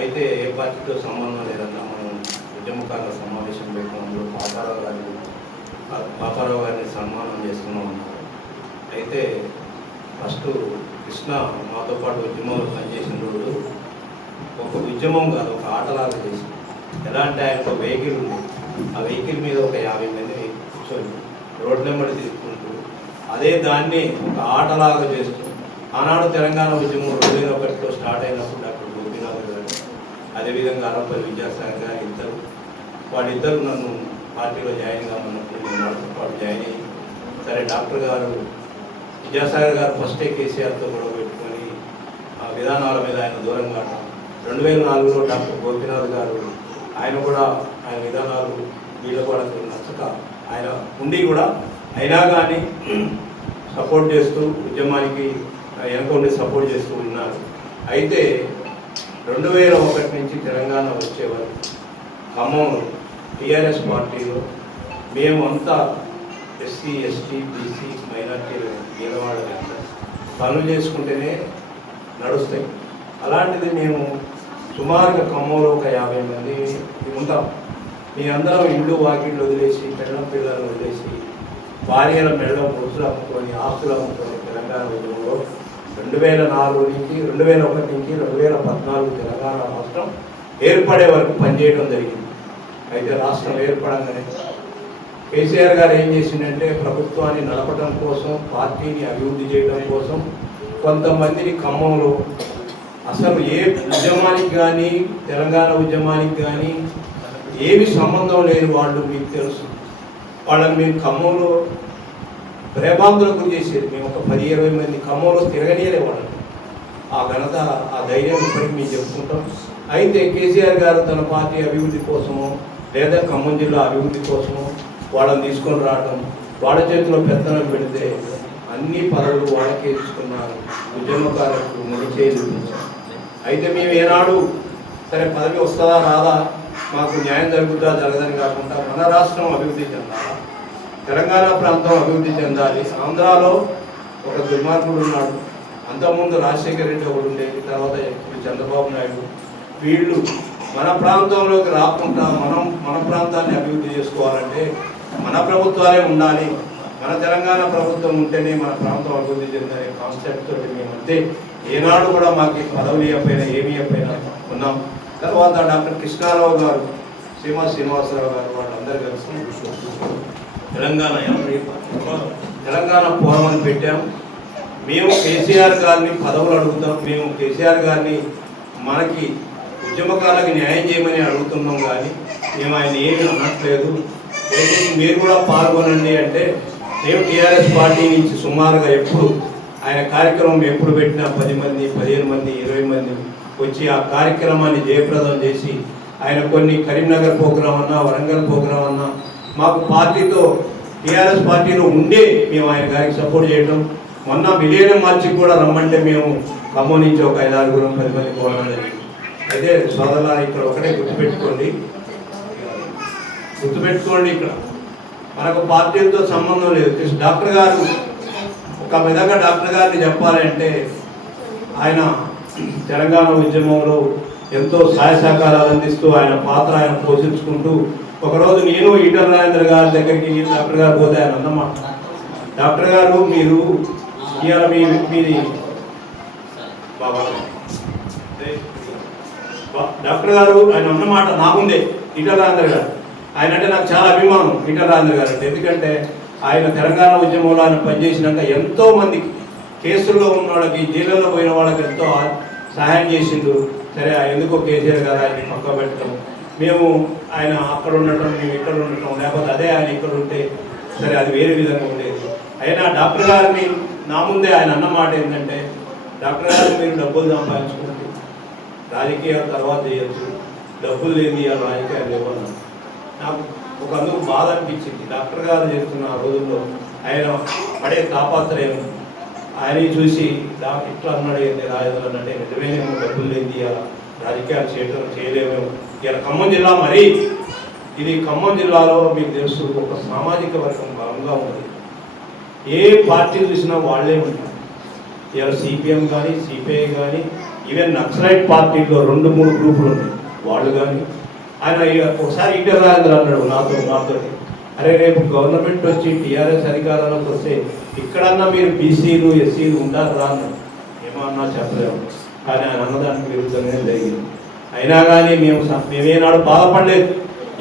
అయితే ఏ పార్టీతో సంబంధం లేదన్నా మనం ఉద్యమకారుల సమావేశం పెట్టినందులో పాపారావు గారిని సన్మానం చేస్తున్నాం అన్నారు. అయితే ఫస్ట్ కృష్ణ మాతో పాటు ఉద్యమంలో పనిచేసిన రోజు ఒక ఉద్యమం కాదు, ఒక ఆటలాగా చేసి, ఎలా అంటే ఆయన ఒక వెహికల్ ఉంది, ఆ వెహికల్ మీద ఒక 50 మంది కూర్చొని రోడ్ నెంబర్ తీసుకుంటూ అదే దాన్ని ఒక ఆటలాగా చేస్తూ, ఆనాడు తెలంగాణ ఉద్యమం 2001లో స్టార్ట్ అయినప్పుడు డాక్టర్ గోపీనాథ్ గారు, అదేవిధంగా ఆలపల్లి విద్యాసాగర్ గారు వాళ్ళిద్దరు నన్ను పార్టీలో జాయిన్ కామన్నప్పుడు నేను వాళ్ళతో పాటు జాయిన్ అయ్యి, సరే డాక్టర్ గారు విద్యాసాగర్ గారు ఫస్టే కేసీఆర్తో గొడవ పెట్టుకొని ఆ విధానాల మీద ఆయన దూరంగా 2004లో డాక్టర్ గోపీనాథ్ గారు ఆయన కూడా ఆయన విధానాలు వీళ్ళ కూడా నచ్చక ఆయన ఉండి కూడా అయినా కానీ సపోర్ట్ చేస్తూ ఉద్యమానికి వెనక ఉండి సపోర్ట్ చేస్తూ ఉన్నారు. అయితే 2001 నుంచి తెలంగాణ వచ్చేవారు ఖమ్మం టీఆర్ఎస్ పార్టీలో మేము అంతా ఎస్సీ ఎస్టీ బీసీ మైనార్టీలు పేదవాళ్ళ పనులు చేసుకుంటేనే నడుస్తాయి. అలాంటిది మేము సుమారుగా ఖమ్మంలో ఒక 50 మంది ఉంటాం. మీ అందరం ఇళ్ళు వాకిళ్ళు వదిలేసి, పిల్లలను వదిలేసి, భార్యల మెళ్ళ పొడుచులు అమ్ముకొని, ఆస్తులు అమ్ముకొని తెలంగాణ ఉద్యమంలో 2004 నుంచి 2001 నుంచి 2014 తెలంగాణ రాష్ట్రం ఏర్పడే వరకు పనిచేయడం జరిగింది. అయితే రాష్ట్రం ఏర్పడంగానే కేసీఆర్ గారు ఏం చేసిందంటే ప్రభుత్వాన్ని నడపడం కోసం, పార్టీని అభివృద్ధి చేయడం కోసం కొంతమందిని ఖమ్మంలో అసలు ఏ ఉద్యమానికి కానీ తెలంగాణ ఉద్యమానికి కానీ ఏమి సంబంధం లేని వాళ్ళు, మీకు తెలుసు, వాళ్ళని మేము ఖమ్మంలో భయభ్రాంతులకు చేసేది. మేము ఒక 10-20 మంది ఖమ్మంలో తిరగనీయలే వాళ్ళని. ఆ ఘనత, ఆ ధైర్యం ఇప్పటికి మేము చెప్పుకుంటాం. అయితే కేసీఆర్ గారు తన పార్టీ అభివృద్ధి కోసమో లేదా ఖమ్మం జిల్లా అభివృద్ధి కోసమో వాళ్ళని తీసుకొని రావడం, వాళ్ళ చేతిలో పెత్తనం పెడితే అన్ని పదవులు వాళ్ళకే ఇచ్చుకున్నారు, ఉద్యమకారులకు ముడిచేది చూపించారు. అయితే మేము ఏనాడు సరే పదవి వస్తుందా రాదా, మాకు న్యాయం జరుగుతుందా జరగదని కాకుండా మన రాష్ట్రం అభివృద్ధి చెందాలా, తెలంగాణ ప్రాంతం అభివృద్ధి చెందాలి. ఆంధ్రాలో ఒక దుర్మార్గుడు ఉన్నాడు, అంతకుముందు రాజశేఖర రెడ్డి ఒకడు ఉండేది, తర్వాత చంద్రబాబు నాయుడు, వీళ్ళు మన ప్రాంతంలోకి రాకుండా మన ప్రాంతాన్ని అభివృద్ధి చేసుకోవాలంటే మన ప్రభుత్వాలే ఉండాలి, మన తెలంగాణ ప్రభుత్వం ఉంటేనే మన ప్రాంతం అభివృద్ధి చెందనే కాన్సెప్ట్ తోటి మేమంతే ఏనాడు కూడా మాకు పదవులు ఇవ్వకపోయినా ఏమి ఇవ్వకపోయినా ఉన్నాం. తర్వాత డాక్టర్ కృష్ణారావు గారు, శ్రీనివాసరావు గారు వాళ్ళందరూ కలిసి తెలంగాణ ఫోరం అని పెట్టాం. మేము కేసీఆర్ గారిని పదవులు అడుగుతాం, మేము కేసీఆర్ గారిని మనకి ఉద్యమకారులకు న్యాయం చేయమని అడుగుతున్నాం, కానీ మేము ఆయన ఏమీ అనట్లేదు, దయచేసి మీరు కూడా పాల్గొనండి అంటే మేము టీఆర్ఎస్ పార్టీ నుంచి సుమారుగా ఎప్పుడు ఆయన కార్యక్రమం ఎప్పుడు పెట్టినా 10 మంది 15 మంది 20 మంది వచ్చి ఆ కార్యక్రమాన్ని జయప్రదం చేసి ఆయన కొన్ని కరీంనగర్ ప్రోగ్రాం అన్నా, వరంగల్ ప్రోగ్రాం అన్నా మాకు పార్టీతో టీఆర్ఎస్ పార్టీలో ఉండే మేము ఆయన గారికి సపోర్ట్ చేయడం. మొన్న మిలియన్ మార్చికి కూడా రమ్మంటే మేము ఖమ్మం నుంచి ఒక 5-6 10 మంది పోవడం జరిగింది. అయితే సోదరులా ఇక్కడ ఒకటే గుర్తుపెట్టుకోండి, ఇక్కడ మనకు పార్టీలతో సంబంధం లేదు. డాక్టర్ గారు ఒక విధంగా డాక్టర్ గారిని చెప్పాలంటే ఆయన తెలంగాణ ఉద్యమంలో ఎంతో సహాయ సహకారాలు అందిస్తూ ఆయన పాత్ర ఆయన పోషించుకుంటూ, ఒకరోజు నేను ఈటల రాజేంద్ర గారి దగ్గరికి డాక్టర్ గారు పోతే ఆయన అన్నమాట, డాక్టర్ గారు మీరు ఇవాళ మీది బాబా డాక్టర్ గారు ఆయన అన్నమాట నా ముందే ఈటల రాజేందర్ గారు, ఆయన అంటే నాకు చాలా అభిమానం ఈటల రాజేందర్ గారు అంటే. ఎందుకంటే ఆయన తెలంగాణ ఉద్యమంలో ఆయన పనిచేసినాక ఎంతో మందికి కేసుల్లో ఉన్న వాళ్ళకి, జైళ్ళలో పోయిన వాళ్ళకి ఎంతో సహాయం చేసిండు. సరే ఎందుకో కేసీఆర్ గారు ఆయన పక్క పెట్టడం, మేము ఆయన అక్కడ ఉండటం, మేము ఇక్కడ ఉండటం, లేకపోతే అదే ఆయన ఇక్కడ ఉంటే సరే అది వేరే విధంగా ఉండేది. అయినా డాక్టర్ గారిని నా ముందే ఆయన అన్నమాట ఏంటంటే, డాక్టర్ గారు మీరు డబ్బులు సంపాదించుకుంటే రాజకీయాల తర్వాత చేయొచ్చు, డబ్బులు లేని రాజకీయాలు లేవన్నారు. నాకు ఒక అందుకు బాధ అనిపించింది. డాక్టర్ గారు చేస్తున్న ఆ రోజుల్లో ఆయన పడే తాపాత్రయం ఆయన చూసి ఇట్లా అన్నాడు ఏంటి రాజధాని అన్నట్టే, నిజమేనేమో డబ్బులు లేని రాజకీయాలు చేయలేమేమో. ఇలా ఖమ్మం జిల్లా మరీ ఇది ఖమ్మం జిల్లాలో మీకు తెలుసు ఒక సామాజిక వర్గం బలంగా ఉంది. ఏ పార్టీ చూసినా వాళ్ళే ఉంటారు. ఇలా సిపిఎం కానీ సిపిఐ కానీ ఈవెన్ నక్సలైట్ పార్టీలో 2-3 గ్రూపులు ఉన్నాయి వాళ్ళు కానీ. ఆయన ఒకసారి ఈటల రాజేందర్ అన్నాడు నాతో అరే రేపు గవర్నమెంట్ వచ్చి టీఆర్ఎస్ అధికారంలోకి వస్తే ఇక్కడన్నా మీరు బీసీలు ఎస్సీలు ఉంటారు రా అన్నాడు. ఏమన్నా చెప్పలేము, కానీ ఆయన అన్నదానికి విరుద్ధంగానే జరిగింది. అయినా కానీ మేమేనాడు బాధపడలేదు.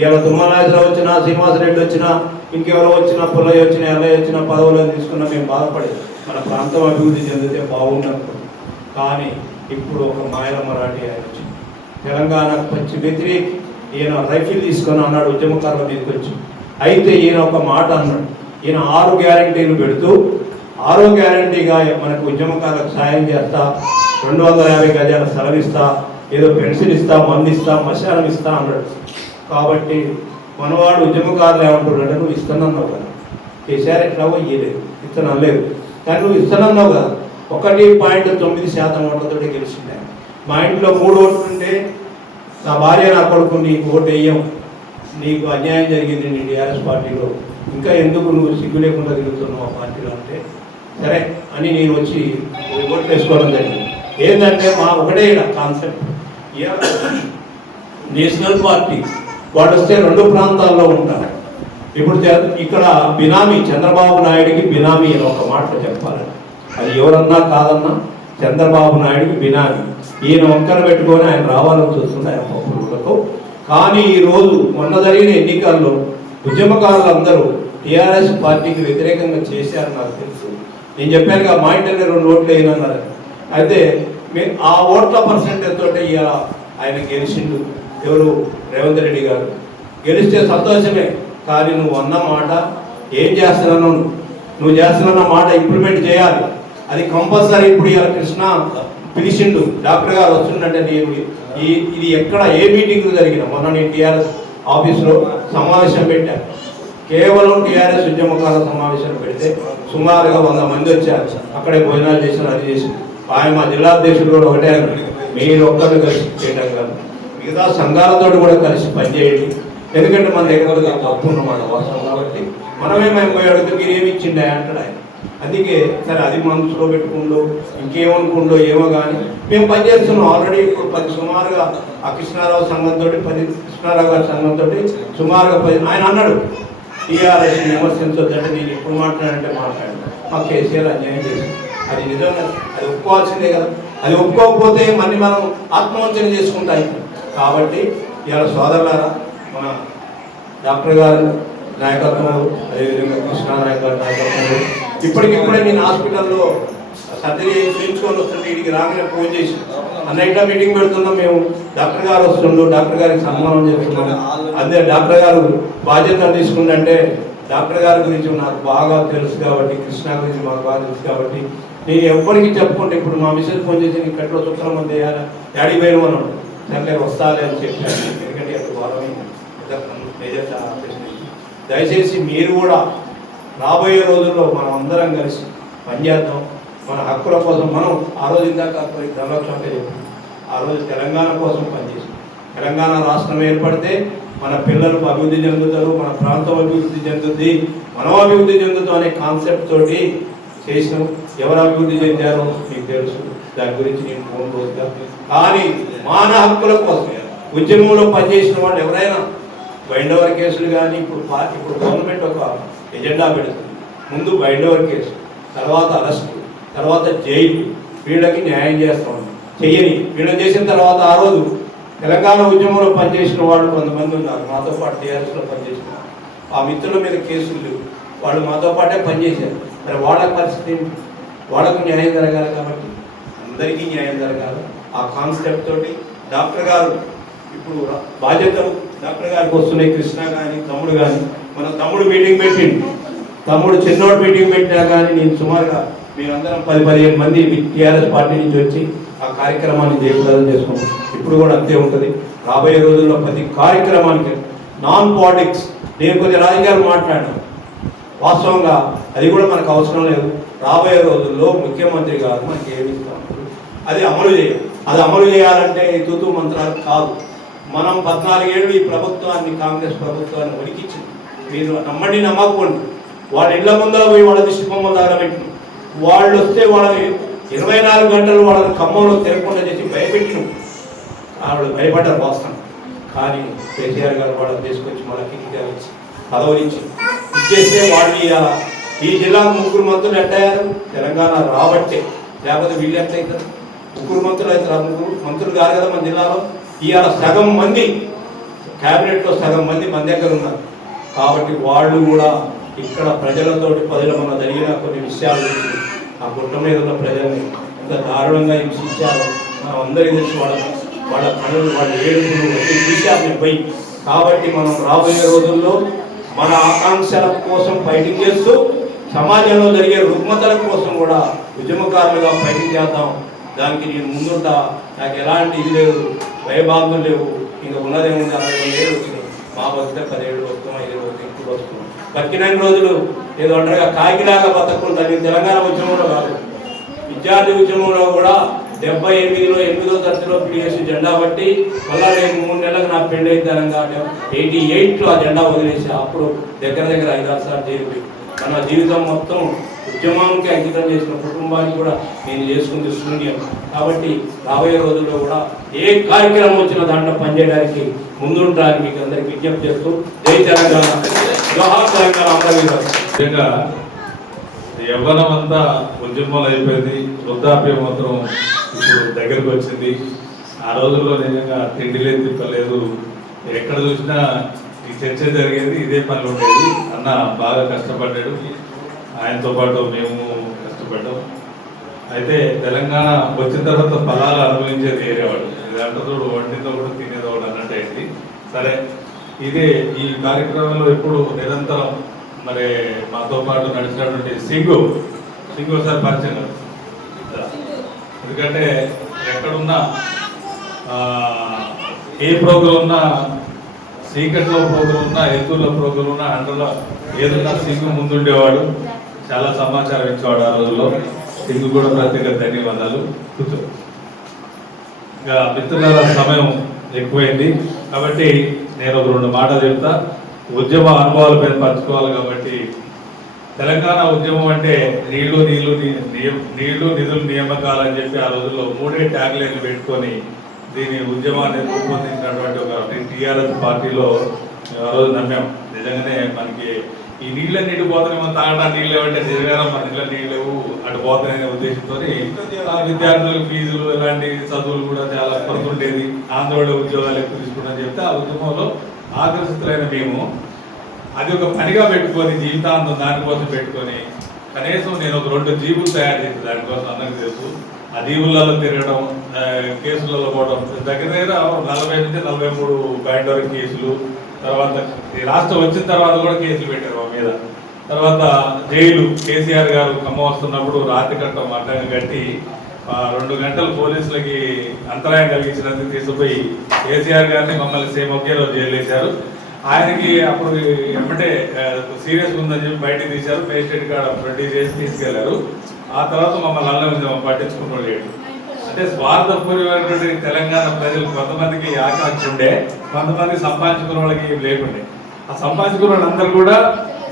ఇలా తుమ్మనాయసరావు వచ్చినా, శ్రీనివాసరెడ్డి వచ్చినా, ఇంకెవరో వచ్చినా, పుల్లయ్య వచ్చినా, ఎల్లయ్య వచ్చినా, పదవులను తీసుకున్నా మేము బాధపడేది. మన ప్రాంతం అభివృద్ధి చెందితే బాగుండదు. కానీ ఇప్పుడు ఒక మాయల మరాఠీ ఆయన వచ్చి తెలంగాణ పచ్చి వ్యతిరేక ఈయన రైఫిల్ తీసుకొని అన్నాడు ఉద్యమకారుల మీదకి వచ్చి. అయితే ఈయన ఒక మాట అన్నాడు, ఈయన 6 గ్యారంటీలు పెడుతూ 6వ గ్యారంటీగా మనకు ఉద్యమకారులకు సాయం చేస్తా, 250 గజాల స్థలం ఇస్తా, ఏదో పెన్షన్ ఇస్తా, మందు ఇస్తా, మశానం ఇస్తా అన్నాడు. కాబట్టి మనవాడు ఉద్యమకారులు ఏమంటున్నాడు, నువ్వు ఇస్తానన్నావు కదా, కేసీఆర్ ఎట్లాగో ఇయ్యలేదు, ఇస్తానలేదు, కానీ నువ్వు ఇస్తానన్నావు కదా. 1.9% ఓట్లతో గెలిచింది. మా ఇంట్లో 3 ఓట్లు ఉంటే నా భార్య నా కొడుకు నీకు ఓటు వేయం, నీకు అన్యాయం జరిగింది నీ టీఆర్ఎస్ పార్టీలో, ఇంకా ఎందుకు నువ్వు సిగ్గు లేకుండా తిరుగుతున్నావు ఆ పార్టీలో అంటే సరే అని నేను వచ్చి ఓట్లు వేసుకోవడం జరిగింది. ఏంటంటే మా ఒకటే కాన్సెప్ట్, నేషనల్ పార్టీ వాడు వస్తే 2 ప్రాంతాల్లో ఉంటారు. ఇప్పుడు ఇక్కడ బినామీ చంద్రబాబు నాయుడికి బినామీ అని ఒక మాట చెప్పాలి. అది ఎవరన్నా కాదన్నా చంద్రబాబు నాయుడికి బినామీ. ఈయన వంకర పెట్టుకొని ఆయన రావాలని చూస్తుంది ఆయన పప్పులకు. కానీ ఈరోజు మొన్న జరిగిన ఎన్నికల్లో ఉద్యమకారులందరూ టీఆర్ఎస్ పార్టీకి వ్యతిరేకంగా చేశారు నాకు తెలుసు. నేను చెప్పాను మా ఇంటనే 2 ఓట్లు వేయనన్నారు. అయితే ఆ ఓట్ల పర్సెంటేజ్ తోటి ఇవాళ ఆయన గెలిచిండు. ఎవరు రేవంత్ రెడ్డి గారు గెలిస్తే సంతోషమే, కానీ నువ్వు అన్న మాట ఏం చేస్తున్నాను, నువ్వు చేస్తున్న మాట ఇంప్లిమెంట్ చేయాలి. అది కంపల్సరీ. ఇప్పుడు ఇవాళ కృష్ణ పిలిచిండు, డాక్టర్ గారు వస్తుందంటే నేను ఇది ఎక్కడ ఏ మీటింగ్ జరిగిన మొన్న నేను టీఆర్ఎస్ ఆఫీస్లో సమావేశం పెట్టాను. కేవలం టీఆర్ఎస్ ఉద్యమకాల సమావేశం పెడితే సుమారుగా 100 మంది వచ్చారు. అక్కడే భోజనాలు చేసిన అది చేసి ఆయన మా జిల్లా అధ్యక్షుడు కూడా ఒకటే మీరు ఒక్కరిని కలిసి చేయడం కాదు, మిగతా సంఘాలతో కూడా కలిసి పనిచేయండి. ఎందుకంటే మన దగ్గర తప్పు ఉన్నమాట వాస్తవం. కాబట్టి మనమేమో అడిగితే మీరు ఏమి ఇచ్చిండే అంటాడు ఆయన. అందుకే సరే అది మనసులో పెట్టుకుండో ఇంకేమనుకుండో ఏమో కానీ మేము పనిచేస్తున్నాం ఆల్రెడీ. ఇప్పుడు 10 సుమారుగా ఆ కృష్ణారావు సంఘంతో 10 కృష్ణారావు గారి సంఘంతో సుమారుగా 10 ఆయన అన్నాడు టీఆర్ఎస్ విమర్శించొద్దంటే నేను ఎప్పుడు మాట్లాడంటే మాట్లాడాను. మాకు కేసీఆర్ అన్యాయం చేసి అది నిజంగా అది ఒప్పుకోవాల్సిందే కదా. అది ఒప్పుకోకపోతే మళ్ళీ మనం ఆత్మవంచన చేసుకుంటాం. కాబట్టి ఇవాళ సోదరులారా మన డాక్టర్ గారు నాయకత్వంలో, అదేవిధంగా కృష్ణానాయక్ గారి నాయకత్వంలో ఇప్పటికిప్పుడే నేను హాస్పిటల్లో సర్జరీ చేయించుకొని వస్తుంటే వీడికి రాగానే ఫోన్ చేసి అన్న ఇట్లా మీటింగ్ పెడుతున్నాం మేము, డాక్టర్ గారు వస్తుండు, డాక్టర్ గారికి సన్మానం చేస్తున్నాం. అదే డాక్టర్ గారు బాధ్యతలు తీసుకుంటే డాక్టర్ గారి గురించి నాకు బాగా తెలుసు కాబట్టి, కృష్ణ గురించి మాకు బాగా తెలుసు కాబట్టి నేను ఎప్పటికీ చెప్పుకుంటే ఇప్పుడు మా మిస్సెస్ ఫోన్ చేసి నీకు కట్లో చుక్కల మంది డాడీ పోయిన మనం దాంట్లో వస్తాలే అని చెప్పాను. ఎందుకంటే అక్కడ గౌరవమైంది మేజర్ ఆపరేషన్. దయచేసి మీరు కూడా రాబోయే రోజుల్లో మనం అందరం కలిసి పనిచేద్దాం. మన హక్కుల కోసం మనం ఆ రోజు ఇందాక ధనలక్ష్మి చెప్పాం, ఆ రోజు తెలంగాణ కోసం పనిచేసాం. తెలంగాణ రాష్ట్రం ఏర్పడితే మన పిల్లలు అభివృద్ధి చెందుతారు, మన ప్రాంతం అభివృద్ధి చెందుతుంది, మనం అభివృద్ధి చెందుతాం అనే కాన్సెప్ట్ తోటి చేసినాం. ఎవరు అభివృద్ధి చెందారో మీకు తెలుసు, దాని గురించి నేను ఫోన్ రోజుగా. కానీ మానవ హక్కుల కోసం ఉద్యమంలో పనిచేసిన వాళ్ళు ఎవరైనా బైండ్ ఓవర్ కేసులు కానీ ఇప్పుడు గవర్నమెంట్ ఒక ఎజెండా పెడుతుంది. ముందు బైండ్ ఓవర్ కేసు, తర్వాత అరెస్టు, తర్వాత జైలు, వీళ్ళకి న్యాయం చేస్తాం. చెయ్యని వీళ్ళని చేసిన తర్వాత ఆ రోజు తెలంగాణ ఉద్యమంలో పనిచేసిన వాళ్ళు కొంతమంది ఉన్నారు, మాతో పాటు టీఆర్ఎస్లో పనిచేసిన ఆ మిత్రుల మీద కేసులు లేవు, వాళ్ళు మాతో పాటే పనిచేశారు. మరి వాళ్ళ పరిస్థితి ఏంటి? వాళ్ళకు న్యాయం జరగాలి కాబట్టి అందరికీ న్యాయం జరగాలి. ఆ కాన్సెప్ట్ తోటి డాక్టర్ గారు ఇప్పుడు బాధ్యతలు డాక్టర్ గారికి వస్తున్నాయి. కృష్ణ కానీ తమ్ముడు కానీ, మన తమ్ముడు మీటింగ్ పెట్టిండు, తమ్ముడు చిన్నోడు మీటింగ్ పెట్టినా కానీ నేను సుమారుగా మీరందరం 10-15 మంది టీఆర్ఎస్ పార్టీ నుంచి వచ్చి ఆ కార్యక్రమాన్ని జయప్రదం చేసుకుంటాం. ఇప్పుడు కూడా అంతే ఉంటుంది. రాబోయే రోజుల్లో ప్రతి కార్యక్రమానికి నాన్ పాలిటిక్స్, నేను కొద్దిగా రాజకీయాలు మాట్లాడాను, వాస్తవంగా అది కూడా మనకు అవసరం లేదు. రాబోయే రోజుల్లో ముఖ్యమంత్రి గారు మనకి ఏమి ఇస్తాం అది అమలు చేయాలి. అది అమలు చేయాలంటే తూతూ మంత్రాలు కాదు. మనం 14 ఏళ్ళు ఈ ప్రభుత్వాన్ని, కాంగ్రెస్ ప్రభుత్వాన్ని ఉడికించింది. మీరు నమ్మండి నమ్మకపోండి, వాళ్ళ ఇళ్ల ముందర పోయి వాళ్ళ దిష్టి బొమ్మలు తగలబెట్టిన వాళ్ళు వస్తే వాళ్ళని 24 గంటలు వాళ్ళని ఖమ్మంలో తిరగకుండా చేసి భయపెట్టిన వాళ్ళు భయపడ్డారు వాస్తవం. కానీ కేసీఆర్ గారు వాళ్ళని తీసుకొచ్చి మళ్ళీ కిందికి ఇచ్చి పదవులు ఇచ్చేస్తే వాళ్ళు ఈ జిల్లాకు 3 మంత్రులు ఎట్టయ్యారు? తెలంగాణ రాబట్టే, లేకపోతే వీళ్ళు ఎట్లయితారు? 3 మంత్రులు అవుతారు. 3 మంత్రులు కాదు కదా మన జిల్లాలో. ఇవాళ సగం మంది క్యాబినెట్లో సగం మంది మన దగ్గర ఉన్నారు. కాబట్టి వాళ్ళు కూడా ఇక్కడ ప్రజలతోటి మన జరిగిన కొన్ని విషయాలు ఆ గుట్ట మీద ఉన్న ప్రజల్ని ఎంత దారుణంగా హింసించారో మనం అందరికీ తెలిసి వాళ్ళ కళలు, వాళ్ళ ఏడుపులు విషయాన్ని పోయి. కాబట్టి మనం రాబోయే రోజుల్లో మన ఆకాంక్షల కోసం ఫైటింగ్ చేస్తూ సమాజంలో జరిగే రుగ్మతల కోసం కూడా ఉద్యమకారులుగా ఫైటింగ్ చేద్దాం. దానికి నేను ముందుంటా. నాకు ఎలాంటి ఇది లేదు, భయభాగం లేవు. ఇంకా ఉన్నదేముంది, 60 ఏళ్ళు వచ్చినాయి. మా వస్తే 10 ఏళ్ళు వస్తాం, 5 రోజులు ఎక్కువ వస్తున్నాం. బతికిన రోజులు ఏదో అంటారుగా కాకిలాగా బతకుండా. నేను తెలంగాణ ఉద్యమంలో కాదు, విద్యార్థి ఉద్యమంలో కూడా 78లో 8వ తరగతిలో పిడిఎస్ జెండా బట్టి మళ్ళా నేను 3 నెలలకు నా పెళ్లి అయితానంగా 88లో ఆ జెండా వదిలేసి అప్పుడు దగ్గర 5-6 సార్లు జైలు. మన జీవితం మొత్తం ఉద్యమానికి అంకితం చేసిన కుటుంబానికి కూడా నేను చేసుకుంది శూన్యం. కాబట్టి రాబోయే రోజుల్లో కూడా ఏ కార్యక్రమం వచ్చినా దాంట్లో పనిచేయడానికి ముందుంటానికి మీకు అందరికి విజ్ఞప్తి చేస్తూ జై తెలంగాణ, జోహార్ తెలంగాణ. నిజంగా యవ్వనం అంతా ఉద్యమాలు అయిపోయింది, వృద్ధాప్యం మాత్రం ఇప్పుడు దగ్గరకు వచ్చింది. ఆ రోజుల్లో నిజంగా తిండి లేదు, తిప్పలేదు, ఎక్కడ చూసినా ఈ చర్చ జరిగేది, ఇదే పనులు ఉండేది. అన్న బాగా కష్టపడ్డాడు, ఆయనతో పాటు మేము కష్టపడ్డాం. అయితే తెలంగాణ వచ్చిన తర్వాత ఫలాలు అనుభవించేది వేరేవాడు. దాంట్లో వంటితో కూడా తినేదోడు అన్నట్టు అయింది. సరే, ఇదే ఈ కార్యక్రమంలో ఇప్పుడు నిరంతరం మరి మాతో పాటు నడిచినటువంటి సింగు సార్ పరిచయం కాదు. ఎందుకంటే ఎక్కడున్నా ఏ ప్రోగ్రాం ఉన్నా, సీక్రెట్లో ప్రోగ్రాం ఉన్నా, ఎత్తుల్లో ప్రోగ్రాం ఉన్నా, అండర్లో ఏదన్నా సింగు ముందుండేవాడు. చాలా సమాచారం ఇచ్చేవాడు ఆ రోజుల్లో. సింగు కూడా ప్రత్యేక ధన్యవాదాలు. కూర్చో. ఇంకా మిత్రుల సమయం ఎక్కువైంది కాబట్టి నేను ఒక 2 మాటలు చెప్తా. ఉద్యమ అనుభవాల పైన పంచుకోవాలి కాబట్టి, తెలంగాణ ఉద్యమం అంటే నీళ్లు నిధులు నియామకాలు అని చెప్పి ఆ రోజుల్లో 3 ట్యాగ్లైన్లు పెట్టుకొని దీని ఉద్యమాన్ని రూపొందించినటువంటి ఒక టీఆర్ఎస్ పార్టీలో ఆ రోజు నమ్మాం. నిజంగానే మనకి ఈ నీళ్ళన్నిటి పోతనే మనం తాగడానికి నీళ్ళు ఏమంటే నిజంగా మన ఇళ్ళ నీళ్ళు అటు పోతాయనే ఉద్దేశంతో విద్యార్థులకు ఫీజులు ఇలాంటి చదువులు కూడా చాలా కొరత ఉండేది. ఆందోళన ఉద్యోగాలు ఎక్కువ తీసుకుంటామని చెప్తే ఆ ఉద్యమంలో ఆకర్షితులైన మేము అది ఒక పనిగా పెట్టుకొని జీవితాంతం దానికోసం పెట్టుకొని కనీసం నేను ఒక 2 జీబులు తయారు చేసి దానికోసం అందరికీ తెలుసు. ఆ జీబులలో తిరగడం, కేసులలో పోవడం, దగ్గర 40 నుంచి 43 బ్యాండర్ కేసులు. తర్వాత ఈ రాష్ట్రం వచ్చిన తర్వాత కూడా కేసులు పెట్టారు మా మీద. తర్వాత జైలు, కేసీఆర్ గారు ఖమ్మం వస్తున్నప్పుడు రాత్రి కట్టం అడ్డంగా కట్టి 2 గంటలు పోలీసులకి అంతరాయం కలిగించినందుకు తీసుకుపోయి కేసీఆర్ గారిని మమ్మల్ని సేమ్ ఒకే రోజు జైలు వేశారు. ఆయనకి అప్పుడు ఏమంటే సీరియస్ ఉందని చెప్పి బయటకు తీశారు. పేషెంట్ కాడ ప్రొడ్యూస్ చేసి తీసుకెళ్లారు. ఆ తర్వాత మమ్మల్ని అల్లం పట్టించుకున్నాడు లేడు. అంటే స్వార్థపూర్వమైనటువంటి తెలంగాణ ప్రజలు కొంతమందికి ఆకాంక్ష ఉండే, కొంతమంది సంపాదించుకున్న వాళ్ళకి లేకుండే. ఆ సంపాదించుకున్న వాళ్ళందరూ కూడా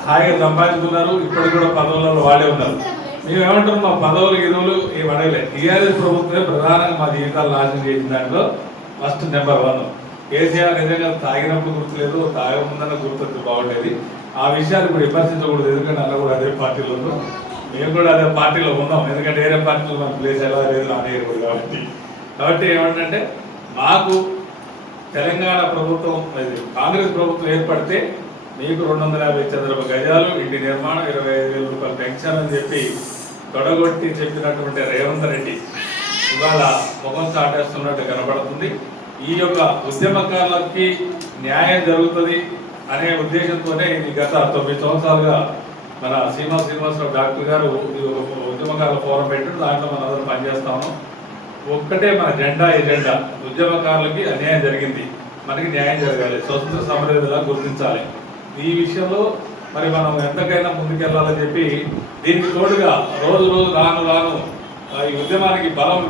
హాయిగా సంపాదించుకున్నారు. ఇప్పుడు కూడా పదవులలో వాళ్ళే ఉన్నారు. మేము ఏమంటారు, మా పదవులు ఇరువులు ఏమి అడగలేదు. టీఆర్ఎస్ ప్రభుత్వమే ప్రధానంగా మా జీవితాలు నాశనం చేసిన దాంట్లో ఫస్ట్ నెంబర్ 1. కేసీఆర్ నిజంగా తాగినప్పుడు గుర్తులేదు, తాగముందన్న గుర్తు బాగుండేది. ఆ విషయాలు ఇప్పుడు విమర్శించకూడదు, ఎందుకంటే అలా కూడా అదే పార్టీలో ఉన్నాం, మేము కూడా అదే పార్టీలో ఉన్నాం. ఎందుకంటే వేరే పార్టీలో మన ప్లేస్ ఎలా లేదు అనేది కాబట్టి ఏమంటే మాకు తెలంగాణ ప్రభుత్వం కాంగ్రెస్ ప్రభుత్వం ఏర్పడితే మీకు 250 చదరపు గజాలు, ఇంటి నిర్మాణం, 25,000 రూపాయల పెన్షన్ అని చెప్పి తొడగొట్టి చెప్పినటువంటి రేవంత్ రెడ్డి ఇవాళ ముఖం చాటేస్తున్నట్టు కనబడుతుంది. ఈ యొక్క ఉద్యమకారులకి న్యాయం జరుగుతుంది అనే ఉద్దేశంతోనే ఇది గత 9 సంవత్సరాలుగా మన శ్రీనివాసరావు డాక్టర్ గారు ఉద్యమకారుల ఫోరం పెట్టారు. దాంట్లో మనం అందరం పనిచేస్తాము. ఒక్కటే మన ఎజెండా ఉద్యమకారులకి అన్యాయం జరిగింది, మనకి న్యాయం జరగాలి, స్వతంత్ర సమరయోధులా గుర్తించాలి. ఈ విషయంలో మరి మనం ఎంతకైనా ముందుకెళ్లాలని చెప్పి దీనికి తోడుగా రోజు రాను ఈ ఉద్యమానికి బలం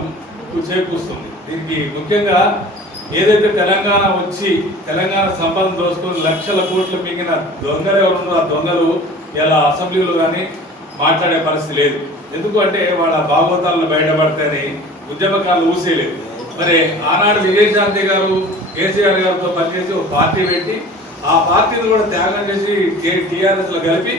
చేకూరుస్తుంది. దీనికి ముఖ్యంగా ఏదైతే తెలంగాణ వచ్చి తెలంగాణ సంపదను దోసుకుని లక్షల కోట్లు మింగిన దొంగలు ఎవరున్నారో ఆ దొంగలు ఇలా అసెంబ్లీలో కానీ మాట్లాడే పరిస్థితి లేదు. ఎందుకు అంటే వాళ్ళ భాగవతాలను బయటపడితేనే ఉద్యమకారులు ఊసేయలేదు. మరి ఆనాడు విజయశాంతి గారు కేసీఆర్ గారితో పనిచేసి ఒక పార్టీ పెట్టి ఆ పార్టీని కూడా త్యాగం చేసి టీఆర్ఎస్ లో కలిపి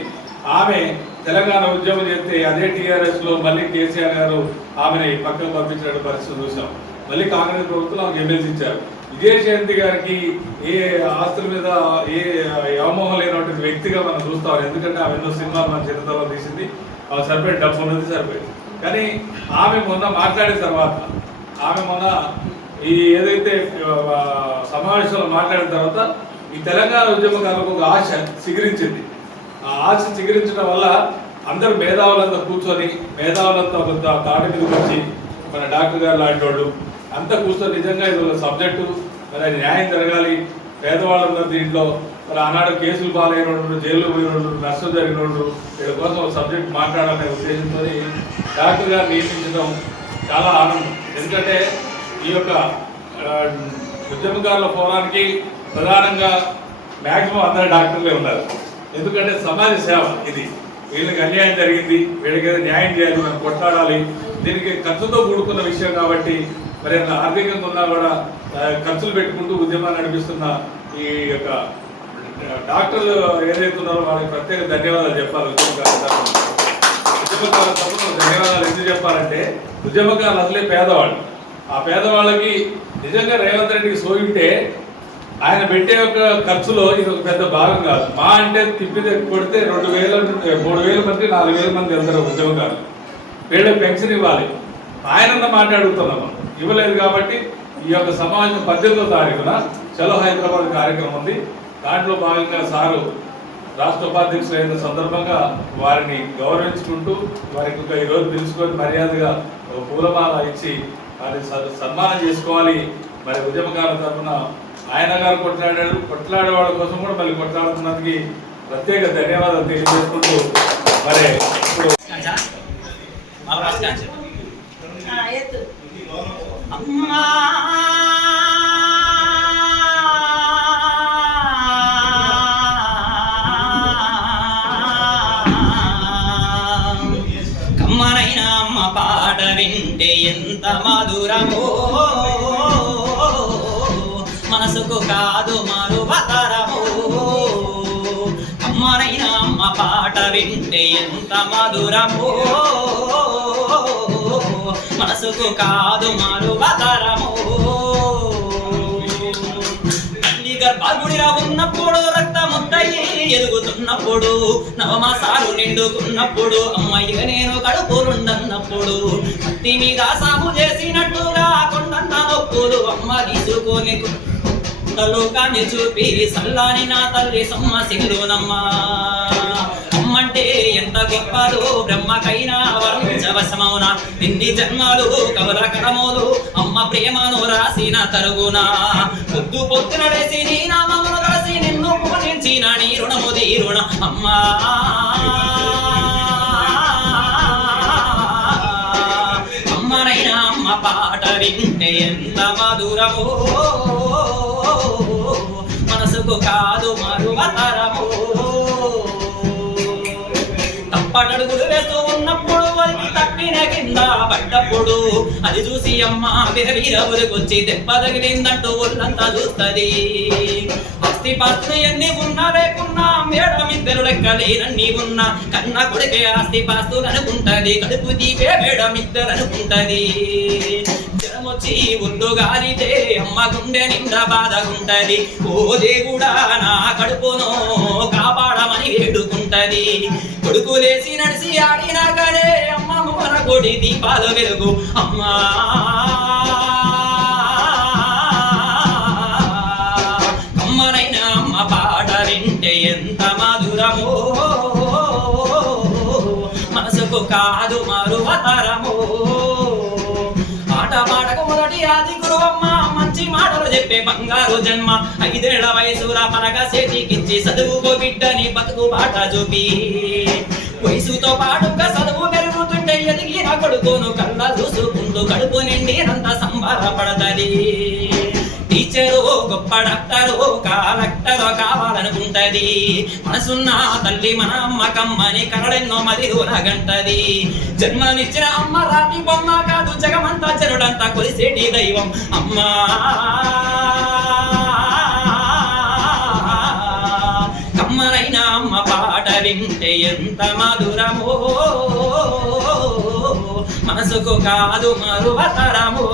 ఆమె తెలంగాణ ఉద్యమం చేస్తే అదే టీఆర్ఎస్ లో మళ్ళీ కేసీఆర్ గారు ఆమెని పక్కకు పంపించిన పరిస్థితి చూసాం. మళ్ళీ కాంగ్రెస్ ప్రభుత్వం ఆమెకు ఎమ్మెల్సీ ఇచ్చారు. విజయశాంతి గారికి ఏ ఆస్తుల మీద ఏ అవమోహం లేనటువంటి వ్యక్తిగా మనం చూస్తాం. ఎందుకంటే ఆమె ఎన్నో సినిమాలు మన చరిత్రలో తీసింది, ఆమె సరిపోయి డబ్బు ఉన్నది సరిపోయింది. కానీ ఆమె మొన్న మాట్లాడిన తర్వాత ఈ ఏదైతే సమావేశంలో మాట్లాడిన తర్వాత ఈ తెలంగాణ ఉద్యమకారులకు ఒక ఆశ చిగురించింది. ఆ ఆశ చిగురించడం వల్ల అందరూ మేధావులంతా కూర్చొని మేధావులంతా కొంత తాటి మీదకి వచ్చి మన డాక్టర్ గారు లాంటి వాళ్ళు అంతా కూర్చొని నిజంగా ఇది ఒక సబ్జెక్టు, మరి అది న్యాయం జరగాలి, పేదవాళ్ళందరూ దీంట్లో మరి ఆనాడు కేసులు పాలైన వాళ్ళు, జైల్లో పోయిన వాళ్ళు, నష్టం జరిగిన వాళ్ళు వీళ్ళ కోసం ఒక సబ్జెక్ట్ మాట్లాడాలనే ఉద్దేశంతో డాక్టర్ గారు నియమించడం చాలా ఆనందం. ఎందుకంటే ఈ యొక్క ఉద్యమకారుల ఫోరానికి ప్రధానంగా మ్యాక్సిమం అందరు డాక్టర్లే ఉన్నారు. ఎందుకంటే సమాజ సేవ ఇది. వీళ్ళకి అన్యాయం జరిగింది, వీళ్ళకి ఏదో న్యాయం చేయాలి, మనం కొట్లాడాలి. దీనికి ఖర్చుతో కూడుకున్న విషయం కాబట్టి మరి ఆర్థికంగా ఉన్నా కూడా ఖర్చులు పెట్టుకుంటూ ఉద్యమాన్ని నడిపిస్తున్న ఈ యొక్క డాక్టర్లు ఏదైతే ఉన్నారో వాళ్ళకి ప్రత్యేక ధన్యవాదాలు చెప్పాలి. ఉద్యమకారుల తరపున ధన్యవాదాలు ఎందుకు చెప్పాలంటే ఉద్యమకారులు అసలే పేదవాళ్ళు. ఆ పేదవాళ్ళకి నిజంగా రేవంత్ రెడ్డికి సోయుంటే ఆయన పెట్టే ఒక ఖర్చులో ఇది ఒక పెద్ద భాగం కాదు. మా అంటే తిప్పితే కొడితే 2,000 నుండి 3,000 మంది 4,000 మంది వెళ్తారు ఉద్యమకారులు. వీళ్ళకి పెన్షన్ ఇవ్వాలి, ఆయన మాట్లాడుతున్నాం ఇవ్వలేదు. కాబట్టి ఈ యొక్క సమావేశం 18వ తారీఖున చలో హైదరాబాద్ కార్యక్రమం ఉంది. దాంట్లో భాగంగా సారు రాష్ట్ర ఉపాధ్యక్షులు అయిన సందర్భంగా వారిని గౌరవించుకుంటూ వారికి ఈరోజు పిలుచుకొని మర్యాదగా పూలమాల ఇచ్చి వారిని సన్మానం చేసుకోవాలి. మరి ఉద్యమకారుల తరఫున ఆయన గారు కొట్లాడే వాళ్ళ కోసం కూడా మళ్ళీ కొట్లాడుతున్నందుకు ప్రత్యేక ధన్యవాదాలు తెలియజేసుకుంటూ మరి కమ్మనైన అమ్మ పాట వింటే ఎంత మధురమో, మనసుకు కాదు మరువతరమో. కమ్మనైన అమ్మ పాట వింటే ఎంత మధురమో, మనసుకు కాదు మరువతరమో. తల్లి గర్భగుడిలో ఉన్నప్పుడు రక్తముద్దయి ఎదుగుతున్నప్పుడు, నవమాసాలు నిండుకున్నప్పుడు, అమ్మాయిగా నేను కడుపులుండన్నప్పుడు, కత్తి మీద సాగు చేసినట్టుగా కొండంత నొప్పులు అమ్మ తీసుకొని లోకాన్ని చూపి సల్లాని నా తల్లి సొమ్మసిల్లునమ్మా. అమ్మంటే ఎంత గొప్పదో బ్రహ్మకైనా వర్ణించవశమౌన. ఇన్ని జన్మలు కవల కడమోలు అమ్మ ప్రేమను రాసిన తరుగునా. పొద్దు పొద్దున లేసి నీ నామమును కలిసి నిన్ను పూజించిన నీ రుణము తీరుణ అమ్మా. అమ్మనైనా అమ్మ పాట వింటే ఎంత మధురమో, మనసుకు కాదు మరువతరమో. తప్పటడుగులు వేస్తూ ఉన్నప్పుడు వాళ్ళకి తప్పిన కింద పడ్డప్పుడు అది చూసి అమ్మ వీరవులకొచ్చి దెబ్బ తగిలిందంటూ ఒళ్ళంతా చూస్తుంది. ఆస్తి పాస్తులు ఎన్ని ఉన్నా లేకున్నా మేడమిద్దరు లెక్కలేనన్ని ఉన్నా కన్న కొడుకే ఆస్తి పాస్తులు అనుకుంటది కడుపు దీపే మేడమిద్దరు అనుకుంటది జనమొచ్చి ఒళ్ళు గాలితే అమ్మ గుండె నిండా బాధగుంటది ఓ దేవుడా నా కడుపును కాపాడమని వేడుకుంటది కొడుకు లేసి నడిచి ఆడినాకనే అమ్మ మన కొడి దీపాలు వెలుగు అమ్మా కమ్మనైన అమ్మ పాట వింటే ఎంత మధురమో మనసుకు కాదు మరువతరమో ఆట పాటకు మొదటి ఆది గురువమ్మ మంచి మాటలు చెప్పే బంగారు జన్మ 5 ఏళ్ల వయసుల పలక చేతికిచ్చి చదువుకో బిడ్డని బతుకు బాట చూపి వయసుతో పాటుగా చదువు పెరుగుతుంటే ఎదిగిన కొడుకును కళ్ళ చూసుకుంటూ కడుపు నిండినంత సంబరపడతది టీచరు గొప్ప డాక్టరు కలెక్టరు కావాలనుకుంటది మనసున్న తల్లి మన అమ్మకమ్మని కరడెన్నో మదిలోన గంటది జన్మనిచ్చిన అమ్మ రాతి బొమ్మ కాదు జగమంతా జనుడంతా కొలిసేటి దైవం అమ్మా కమ్మనైన అమ్మ పాట వింటే ఎంత మధురమో మనసుకు కాదు మరువతరమో